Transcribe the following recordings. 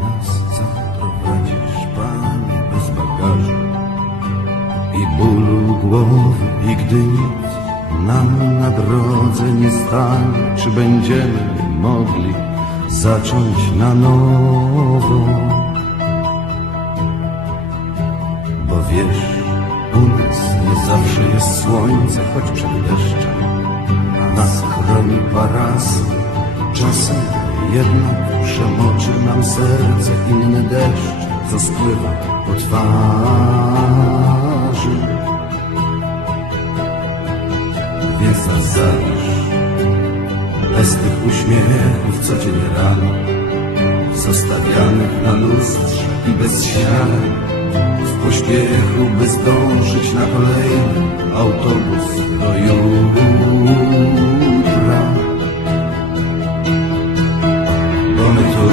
Nas zaprowadzisz, Panie, bez bagażu. I bólu głowy, i gdy nic nam na drodze nie stanie, czy będziemy mogli zacząć na nowo? Bo wiesz, u nas nie zawsze jest słońce, choć przed deszczem nas chroni parasol jednak przemoczy nam serce inny deszcz, co spływa po twarzy. Więc nas zalisz bez tych uśmiechów codziennie rano, zostawianych na lustrze i bez śladu, w pośpiechu, by zdążyć na kolejny autobus do jutra. Tu,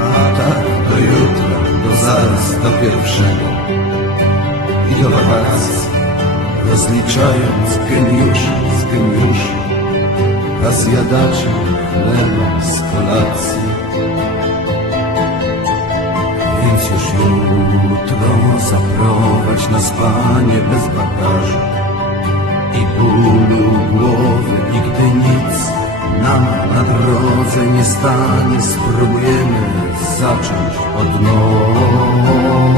a tak, do jutra, do zaraz, do pierwszego. I do wakacji, rozliczając geniuszy z geniuszy, a zjadaczy chleba z kolacji. Więc już jutro zaprowadź nas, Panie, bez bagażu. I bólu drodze nie stanie, spróbujemy zacząć od nowa.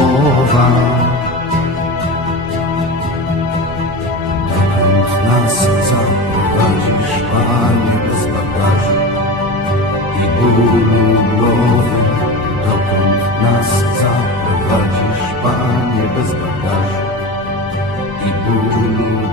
Dokąd nas zaprowadzisz, Panie, bez bagażu i bólu głowy, dokąd nas zaprowadzisz, Panie, bez bagażu i bólu